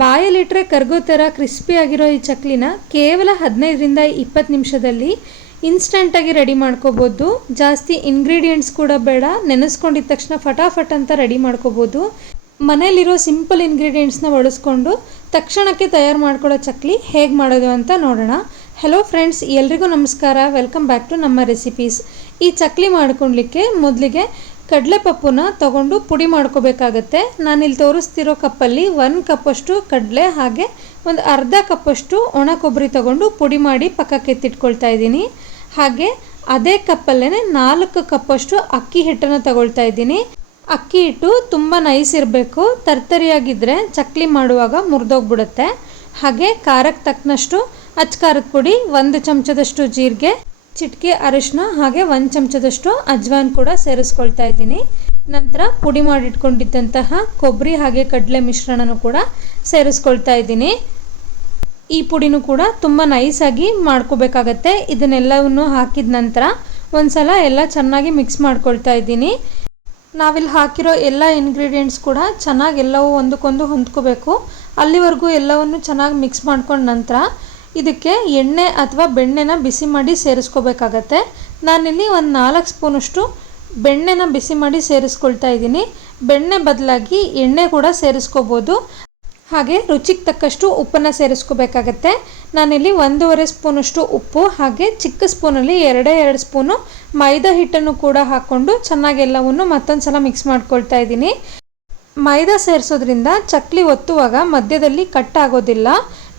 ಬಾಯಲ್ಲಿಟ್ಟರೆ ಕರಗೋ ಥರ ಕ್ರಿಸ್ಪಿಯಾಗಿರೋ ಈ ಚಕ್ಲಿನ ಕೇವಲ 15ರಿಂದ 20 ನಿಮಿಷದಲ್ಲಿ ಇನ್ಸ್ಟಂಟಾಗಿ ರೆಡಿ ಮಾಡ್ಕೋಬೋದು. ಜಾಸ್ತಿ ಇಂಗ್ರೀಡಿಯೆಂಟ್ಸ್ ಕೂಡ ಬೇಡ, ನೆನೆಸ್ಕೊಂಡಿದ್ದ ತಕ್ಷಣ ಫಟಾಫಟ್ ಅಂತ ರೆಡಿ ಮಾಡ್ಕೋಬೋದು. ಮನೇಲಿರೋ ಸಿಂಪಲ್ ಇಂಗ್ರೀಡಿಯೆಂಟ್ಸ್ನ ಬಳಸ್ಕೊಂಡು ತಕ್ಷಣಕ್ಕೆ ತಯಾರು ಮಾಡ್ಕೊಳ್ಳೋ ಚಕ್ಲಿ ಹೇಗೆ ಮಾಡೋದು ಅಂತ ನೋಡೋಣ. ಹೆಲೋ ಫ್ರೆಂಡ್ಸ್, ಎಲ್ರಿಗೂ ನಮಸ್ಕಾರ. ವೆಲ್ಕಮ್ ಬ್ಯಾಕ್ ಟು ನಮ್ಮ ರೆಸಿಪೀಸ್. ಈ ಚಕ್ಲಿ ಮಾಡ್ಕೊಳ್ಲಿಕ್ಕೆ ಮೊದಲಿಗೆ ಕಡಲೆಪಪ್ಪುನ ತಗೊಂಡು ಪುಡಿ ಮಾಡ್ಕೋಬೇಕಾಗತ್ತೆ. ನಾನಿಲ್ಲಿ ತೋರಿಸ್ತಿರೋ ಕಪ್ಪಲ್ಲಿ 1 ಕಪ್ಪಷ್ಟು ಕಡಲೆ ಹಾಗೆ ಒಂದು ಅರ್ಧ ಕಪ್ಪಷ್ಟು ಒಣ ಕೊಬ್ಬರಿ ತಗೊಂಡು ಪುಡಿ ಮಾಡಿ ಪಕ್ಕಕ್ಕೆ ಎತ್ತಿಟ್ಕೊಳ್ತಾ ಇದ್ದೀನಿ. ಹಾಗೆ ಅದೇ ಕಪ್ಪಲ್ಲೇ 4 ಕಪ್ಪಷ್ಟು ಅಕ್ಕಿ ಹಿಟ್ಟನ್ನು ತಗೊಳ್ತಾ ಇದ್ದೀನಿ. ಅಕ್ಕಿ ಹಿಟ್ಟು ತುಂಬ ನೈಸ್ ಇರಬೇಕು, ತರ್ತರಿಯಾಗಿದ್ದರೆ ಚಕ್ಲಿ ಮಾಡುವಾಗ ಮುರಿದೋಗ್ಬಿಡುತ್ತೆ. ಹಾಗೆ ಖಾರಕ್ಕೆ ತಕ್ಕನಷ್ಟು ಅಚ್ಕಾರದ ಪುಡಿ, 1 ಚಮಚದಷ್ಟು ಜೀರಿಗೆ, ಚಿಟಿಕೆ ಅರಿಶಿನ ಹಾಗೆ 1 ಚಮಚದಷ್ಟು ಅಜ್ವಾನ್ ಕೂಡ ಸೇರಿಸ್ಕೊಳ್ತಾ ಇದ್ದೀನಿ. ನಂತರ ಪುಡಿ ಮಾಡಿಟ್ಕೊಂಡಿದ್ದಂತಹ ಕೊಬ್ಬರಿ ಹಾಗೆ ಕಡಲೆ ಮಿಶ್ರಣನೂ ಕೂಡ ಸೇರಿಸ್ಕೊಳ್ತಾ ಇದ್ದೀನಿ. ಈ ಪುಡಿನೂ ಕೂಡ ತುಂಬ ನೈಸಾಗಿ ಮಾಡ್ಕೋಬೇಕಾಗತ್ತೆ. ಇದನ್ನೆಲ್ಲವನ್ನು ಹಾಕಿದ ನಂತರ ಒಂದ್ಸಲ ಎಲ್ಲ ಚೆನ್ನಾಗಿ ಮಿಕ್ಸ್ ಮಾಡ್ಕೊಳ್ತಾ ಇದ್ದೀನಿ. ನಾವಿಲ್ಲಿ ಹಾಕಿರೋ ಎಲ್ಲ ಇಂಗ್ರೀಡಿಯೆಂಟ್ಸ್ ಕೂಡ ಚೆನ್ನಾಗಿ ಎಲ್ಲವೂ ಒಂದಕ್ಕೊಂದು ಹೊಂದ್ಕೋಬೇಕು. ಅಲ್ಲಿವರೆಗೂ ಎಲ್ಲವನ್ನು ಚೆನ್ನಾಗಿ ಮಿಕ್ಸ್ ಮಾಡ್ಕೊಂಡ ನಂತರ ಇದಕ್ಕೆ ಎಣ್ಣೆ ಅಥವಾ ಬೆಣ್ಣೆನ ಬಿಸಿ ಮಾಡಿ ಸೇರಿಸ್ಕೋಬೇಕಾಗತ್ತೆ. ನಾನಿಲ್ಲಿ ಒಂದು 4 ಸ್ಪೂನಷ್ಟು ಬೆಣ್ಣೆನ ಬಿಸಿ ಮಾಡಿ ಸೇರಿಸ್ಕೊಳ್ತಾ ಇದ್ದೀನಿ. ಬೆಣ್ಣೆ ಬದಲಾಗಿ ಎಣ್ಣೆ ಕೂಡ ಸೇರಿಸ್ಕೋಬೋದು. ಹಾಗೆ ರುಚಿಗೆ ತಕ್ಕಷ್ಟು ಉಪ್ಪನ್ನು ಸೇರಿಸ್ಕೋಬೇಕಾಗತ್ತೆ. ನಾನಿಲ್ಲಿ 1.5 ಸ್ಪೂನಷ್ಟು ಉಪ್ಪು ಹಾಗೆ ಚಿಕ್ಕ ಸ್ಪೂನಲ್ಲಿ 2 ಸ್ಪೂನು ಮೈದಾ ಹಿಟ್ಟನ್ನು ಕೂಡ ಹಾಕ್ಕೊಂಡು ಚೆನ್ನಾಗಿ ಎಲ್ಲವನ್ನು ಮತ್ತೊಂದು ಸಲ ಮಿಕ್ಸ್ ಮಾಡ್ಕೊಳ್ತಾ ಇದ್ದೀನಿ. ಮೈದಾ ಸೇರಿಸೋದ್ರಿಂದ ಚಕ್ಲಿ ಒತ್ತುವಾಗ ಮಧ್ಯದಲ್ಲಿ ಕಟ್ ಆಗೋದಿಲ್ಲ.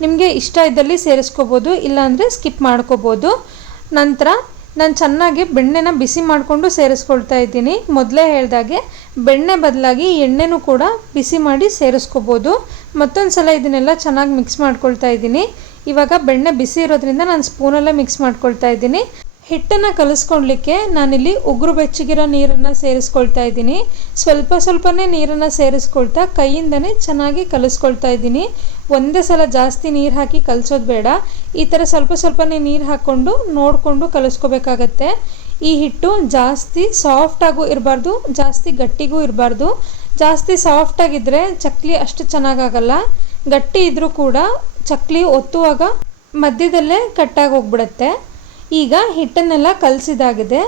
ನಿಮಗೆ ಇಷ್ಟ ಇದ್ದಲ್ಲಿ ಸೇರಿಸ್ಕೋಬೋದು, ಇಲ್ಲಾಂದರೆ ಸ್ಕಿಪ್ ಮಾಡ್ಕೋಬೋದು. ನಂತರ ನಾನು ಚೆನ್ನಾಗಿ ಬೆಣ್ಣೆನ ಬಿಸಿ ಮಾಡಿಕೊಂಡು ಸೇರಿಸ್ಕೊಳ್ತಾ ಇದ್ದೀನಿ. ಮೊದಲೇ ಹೇಳ್ದಾಗೆ ಬೆಣ್ಣೆ ಬದಲಾಗಿ ಎಣ್ಣೆನೂ ಕೂಡ ಬಿಸಿ ಮಾಡಿ ಸೇರಿಸ್ಕೋಬೋದು. ಮತ್ತೊಂದು ಸಲ ಇದನ್ನೆಲ್ಲ ಚೆನ್ನಾಗಿ ಮಿಕ್ಸ್ ಮಾಡ್ಕೊಳ್ತಾ ಇದ್ದೀನಿ. ಇವಾಗ ಬೆಣ್ಣೆ ಬಿಸಿ ಇರೋದ್ರಿಂದ ನಾನು ಸ್ಪೂನಲ್ಲೇ ಮಿಕ್ಸ್ ಮಾಡ್ಕೊಳ್ತಾ ಇದ್ದೀನಿ. ಹಿಟ್ಟನ್ನು ಕಲಿಸ್ಕೊಳ್ಲಿಕ್ಕೆ ನಾನಿಲ್ಲಿ ಉಗುರು ಬೆಚ್ಚಗಿರೋ ನೀರನ್ನು ಸೇರಿಸ್ಕೊಳ್ತಾ ಇದ್ದೀನಿ. ಸ್ವಲ್ಪನೇ ನೀರನ್ನು ಸೇರಿಸ್ಕೊಳ್ತಾ ಕೈಯಿಂದನೇ ಚೆನ್ನಾಗಿ ಕಲಿಸ್ಕೊಳ್ತಾ ಇದ್ದೀನಿ. ಒಂದೇ ಸಲ ಜಾಸ್ತಿ ನೀರು ಹಾಕಿ ಕಲಿಸೋದು ಬೇಡ. ಈ ಥರ ಸ್ವಲ್ಪನೇ ನೀರು ಹಾಕ್ಕೊಂಡು ನೋಡಿಕೊಂಡು ಕಲಿಸ್ಕೋಬೇಕಾಗತ್ತೆ. ಈ ಹಿಟ್ಟು ಜಾಸ್ತಿ ಸಾಫ್ಟಾಗೂ ಇರಬಾರ್ದು, ಜಾಸ್ತಿ ಗಟ್ಟಿಗೂ ಇರಬಾರ್ದು. ಜಾಸ್ತಿ ಸಾಫ್ಟಾಗಿದ್ದರೆ ಚಕ್ಲಿ ಅಷ್ಟು ಚೆನ್ನಾಗಾಗಲ್ಲ. ಗಟ್ಟಿ ಇದ್ದರೂ ಕೂಡ ಚಕ್ಲಿ ಒತ್ತುವಾಗ ಮಧ್ಯದಲ್ಲೇ ಕಟ್ಟಾಗಿ ಹೋಗ್ಬಿಡುತ್ತೆ. ಈಗ ಹಿಟ್ಟನ್ನೆಲ್ಲ ಕಲಸಿದಾಗಿದೆ.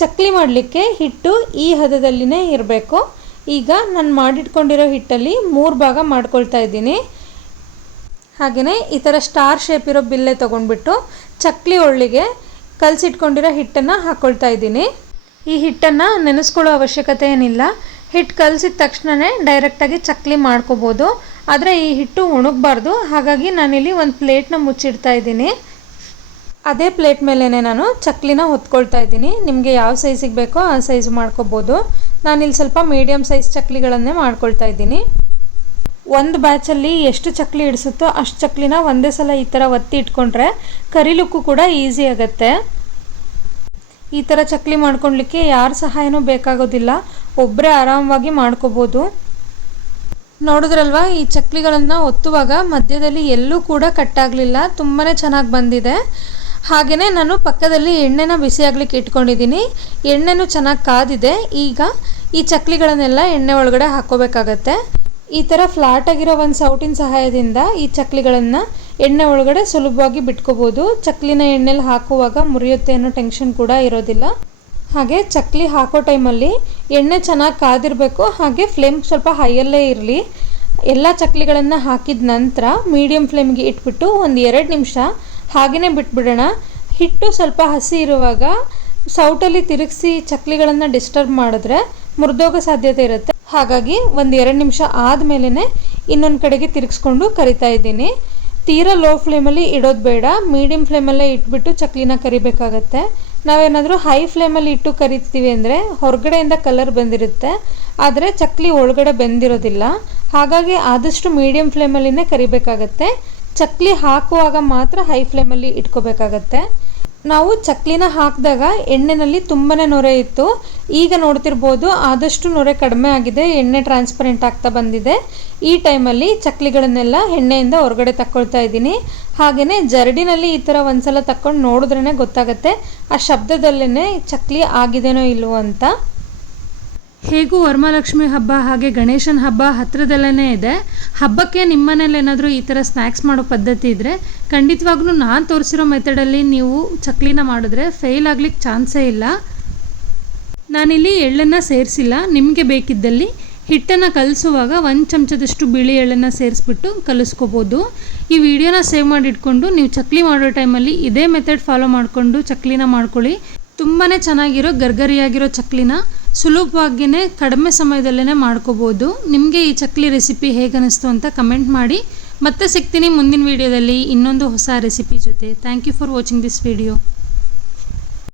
ಚಕ್ಲಿ ಮಾಡಲಿಕ್ಕೆ ಹಿಟ್ಟು ಈ ಹದದಲ್ಲಿನೇ ಇರಬೇಕು. ಈಗ ನಾನು ಮಾಡಿಟ್ಕೊಂಡಿರೋ ಹಿಟ್ಟಲ್ಲಿ 3 ಭಾಗ ಮಾಡ್ಕೊಳ್ತಾ ಇದ್ದೀನಿ. ಹಾಗೆಯೇ ಈ ಥರ ಸ್ಟಾರ್ ಶೇಪ್ ಇರೋ ಬಿಲ್ಲೆ ತೊಗೊಂಡ್ಬಿಟ್ಟು ಚಕ್ಲಿ ಒಳ್ಳಿಗೆ ಕಲಸಿಟ್ಕೊಂಡಿರೋ ಹಿಟ್ಟನ್ನು ಹಾಕ್ಕೊಳ್ತಾ ಇದ್ದೀನಿ. ಈ ಹಿಟ್ಟನ್ನು ನೆನೆಸ್ಕೊಳ್ಳೋ ಅವಶ್ಯಕತೆ ಏನಿಲ್ಲ. ಹಿಟ್ಟು ಕಲಸಿದ ತಕ್ಷಣವೇ ಡೈರೆಕ್ಟಾಗಿ ಚಕ್ಲಿ ಮಾಡ್ಕೋಬೋದು. ಆದರೆ ಈ ಹಿಟ್ಟು ಒಣಗಬಾರ್ದು. ಹಾಗಾಗಿ ನಾನಿಲ್ಲಿ ಒಂದು ಪ್ಲೇಟ್ನ ಮುಚ್ಚಿಡ್ತಾ ಇದ್ದೀನಿ. ಅದೇ ಪ್ಲೇಟ್ ಮೇಲೇ ನಾನು ಚಕ್ಲಿನ ಹೊತ್ಕೊಳ್ತಾ ಇದ್ದೀನಿ. ನಿಮಗೆ ಯಾವ ಸೈಜಿಗೆ ಬೇಕೋ ಆ ಸೈಜ್ ಮಾಡ್ಕೋಬೋದು. ನಾನಿಲ್ಲಿ ಸ್ವಲ್ಪ ಮೀಡಿಯಮ್ ಸೈಜ್ ಚಕ್ಲಿಗಳನ್ನೇ ಮಾಡ್ಕೊಳ್ತಾ ಇದ್ದೀನಿ. ಒಂದು ಬ್ಯಾಚಲ್ಲಿ ಎಷ್ಟು ಚಕ್ಲಿ ಇಡಿಸುತ್ತೋ ಅಷ್ಟು ಚಕ್ಲಿನ ಒಂದೇ ಸಲ ಈ ಥರ ಒತ್ತಿ ಇಟ್ಕೊಂಡ್ರೆ ಕರಿಲಿಕ್ಕೂ ಕೂಡ ಈಸಿ ಆಗುತ್ತೆ. ಈ ಥರ ಚಕ್ಲಿ ಮಾಡ್ಕೊಳ್ಲಿಕ್ಕೆ ಯಾರ ಸಹಾಯನೂ ಬೇಕಾಗೋದಿಲ್ಲ, ಒಬ್ಬರೇ ಆರಾಮವಾಗಿ ಮಾಡ್ಕೋಬೋದು. ನೋಡಿದ್ರಲ್ವಾ, ಈ ಚಕ್ಲಿಗಳನ್ನು ಒತ್ತುವಾಗ ಮಧ್ಯದಲ್ಲಿ ಎಲ್ಲೂ ಕೂಡ ಕಟ್ಟಾಗಲಿಲ್ಲ, ತುಂಬಾ ಚೆನ್ನಾಗಿ ಬಂದಿದೆ. ಹಾಗೆಯೇ ನಾನು ಪಕ್ಕದಲ್ಲಿ ಎಣ್ಣೆನ ಬಿಸಿಯಾಗಲಿಕ್ಕೆ ಇಟ್ಕೊಂಡಿದ್ದೀನಿ. ಎಣ್ಣೆನೂ ಚೆನ್ನಾಗಿ ಕಾದಿದೆ. ಈಗ ಈ ಚಕ್ಲಿಗಳನ್ನೆಲ್ಲ ಎಣ್ಣೆ ಒಳಗಡೆ ಹಾಕ್ಕೋಬೇಕಾಗತ್ತೆ. ಈ ಥರ ಫ್ಲಾಟಾಗಿರೋ ಒಂದು ಸೌಟಿನ ಸಹಾಯದಿಂದ ಈ ಚಕ್ಲಿಗಳನ್ನು ಎಣ್ಣೆ ಒಳಗಡೆ ಸುಲಭವಾಗಿ ಬಿಟ್ಕೋಬೋದು. ಚಕ್ಲಿನ ಎಣ್ಣೆಲಿ ಹಾಕುವಾಗ ಮುರಿಯುತ್ತೆ ಅನ್ನೋ ಟೆನ್ಷನ್ ಕೂಡ ಇರೋದಿಲ್ಲ. ಹಾಗೆ ಚಕ್ಲಿ ಹಾಕೋ ಟೈಮಲ್ಲಿ ಎಣ್ಣೆ ಚೆನ್ನಾಗಿ ಕಾದಿರಬೇಕು. ಹಾಗೆ ಫ್ಲೇಮ್ ಸ್ವಲ್ಪ ಹೈಯಲ್ಲೇ ಇರಲಿ. ಎಲ್ಲ ಚಕ್ಲಿಗಳನ್ನು ಹಾಕಿದ ನಂತರ ಮೀಡಿಯಮ್ ಫ್ಲೇಮ್ಗೆ ಇಟ್ಬಿಟ್ಟು ಒಂದು 2 ನಿಮಿಷ ಹಾಗೆಯೇ ಬಿಟ್ಬಿಡೋಣ. ಹಿಟ್ಟು ಸ್ವಲ್ಪ ಹಸಿ ಇರುವಾಗ ಸೌಟಲ್ಲಿ ತಿರುಗಿಸಿ ಚಕ್ಲಿಗಳನ್ನು ಡಿಸ್ಟರ್ಬ್ ಮಾಡಿದ್ರೆ ಮುರಿದೋಗೋ ಸಾಧ್ಯತೆ ಇರುತ್ತೆ. ಹಾಗಾಗಿ ಒಂದು 2 ನಿಮಿಷ ಆದಮೇಲೆ ಇನ್ನೊಂದು ಕಡೆಗೆ ತಿರುಗಿಸ್ಕೊಂಡು ಕರಿತಾ ಇದ್ದೀನಿ. ತೀರಾ ಲೋ ಫ್ಲೇಮಲ್ಲಿ ಇಡೋದು ಬೇಡ, ಮೀಡಿಯಮ್ ಫ್ಲೇಮಲ್ಲೇ ಇಟ್ಬಿಟ್ಟು ಚಕ್ಲಿನ ಕರಿಬೇಕಾಗತ್ತೆ. ನಾವೇನಾದರೂ ಹೈ ಫ್ಲೇಮಲ್ಲಿ ಇಟ್ಟು ಕರಿತೀವಿ ಅಂದರೆ ಹೊರಗಡೆಯಿಂದ ಕಲರ್ ಬಂದಿರುತ್ತೆ, ಆದರೆ ಚಕ್ಲಿ ಒಳಗಡೆ ಬೆಂದಿರೋದಿಲ್ಲ. ಹಾಗಾಗಿ ಆದಷ್ಟು ಮೀಡಿಯಮ್ ಫ್ಲೇಮಲ್ಲಿನೇ ಕರಿಬೇಕಾಗತ್ತೆ. ಚಕ್ಲಿ ಹಾಕುವಾಗ ಮಾತ್ರ ಹೈ ಫ್ಲೇಮಲ್ಲಿ ಇಟ್ಕೋಬೇಕಾಗತ್ತೆ. ನಾವು ಚಕ್ಲಿನ ಹಾಕಿದಾಗ ಎಣ್ಣೆಯಲ್ಲಿ ತುಂಬಾ ನೊರೆ ಇತ್ತು. ಈಗ ನೋಡ್ತಿರ್ಬೋದು ಆದಷ್ಟು ನೊರೆ ಕಡಿಮೆ ಆಗಿದೆ, ಎಣ್ಣೆ ಟ್ರಾನ್ಸ್ಪರೆಂಟ್ ಆಗ್ತಾ ಬಂದಿದೆ. ಈ ಟೈಮಲ್ಲಿ ಚಕ್ಲಿಗಳನ್ನೆಲ್ಲ ಎಣ್ಣೆಯಿಂದ ಹೊರಗಡೆ ತಕ್ಕೊಳ್ತಾ ಇದ್ದೀನಿ. ಹಾಗೆಯೇ ಜರಡಿನಲ್ಲಿ ಈ ಥರ ಒಂದ್ಸಲ ತಕ್ಕೊಂಡು ನೋಡಿದ್ರೇ ಗೊತ್ತಾಗುತ್ತೆ, ಆ ಶಬ್ದದಲ್ಲೇ ಚಕ್ಲಿ ಆಗಿದೆನೋ ಇಲ್ವೋ ಅಂತ. ಹೇಗೂ ವರಮಹಾಲಕ್ಷ್ಮಿ ಹಬ್ಬ ಹಾಗೆ ಗಣೇಶನ ಹಬ್ಬ ಹತ್ತಿರದಲ್ಲೇ ಇದೆ. ಹಬ್ಬಕ್ಕೆ ನಿಮ್ಮ ಮನೇಲಿ ಏನಾದರೂ ಈ ಥರ ಸ್ನ್ಯಾಕ್ಸ್ ಮಾಡೋ ಪದ್ಧತಿ ಇದ್ದರೆ ಖಂಡಿತವಾಗ್ಲೂ ನಾನು ತೋರಿಸಿರೋ ಮೆಥಡಲ್ಲಿ ನೀವು ಚಕ್ಲಿನ ಮಾಡಿದ್ರೆ ಫೇಲ್ ಆಗ್ಲಿಕ್ಕೆ ಚಾನ್ಸೇ ಇಲ್ಲ. ನಾನಿಲ್ಲಿ ಎಳ್ಳನ್ನು ಸೇರಿಸಿಲ್ಲ. ನಿಮಗೆ ಬೇಕಿದ್ದಲ್ಲಿ ಹಿಟ್ಟನ್ನು ಕಲಿಸುವಾಗ 1 ಚಮಚದಷ್ಟು ಬಿಳಿ ಎಳ್ಳನ್ನು ಸೇರಿಸ್ಬಿಟ್ಟು ಕಲಿಸ್ಕೋಬೋದು. ಈ ವಿಡಿಯೋನ ಸೇವ್ ಮಾಡಿ ಇಟ್ಕೊಂಡು ನೀವು ಚಕ್ಲಿ ಮಾಡೋ ಟೈಮಲ್ಲಿ ಇದೇ ಮೆಥಡ್ ಫಾಲೋ ಮಾಡಿಕೊಂಡು ಚಕ್ಲಿನ ಮಾಡ್ಕೊಳ್ಳಿ. ತುಂಬಾ ಚೆನ್ನಾಗಿರೋ ಗರ್ಗರಿಯಾಗಿರೋ ಚಕ್ಲಿನ ಸುಲಭವಾಗಿಯೇ ಕಡಿಮೆ ಸಮಯದಲ್ಲೇ ಮಾಡ್ಕೋಬೋದು. ನಿಮಗೆ ಈ ಚಕ್ಲಿ ರೆಸಿಪಿ ಹೇಗೆ ಅನ್ನಿಸ್ತು ಅಂತ ಕಮೆಂಟ್ ಮಾಡಿ. ಮತ್ತೆ ಸಿಗ್ತೀನಿ ಮುಂದಿನ ವಿಡಿಯೋದಲ್ಲಿ ಇನ್ನೊಂದು ಹೊಸ ರೆಸಿಪಿ ಜೊತೆ. Thank you for watching this video.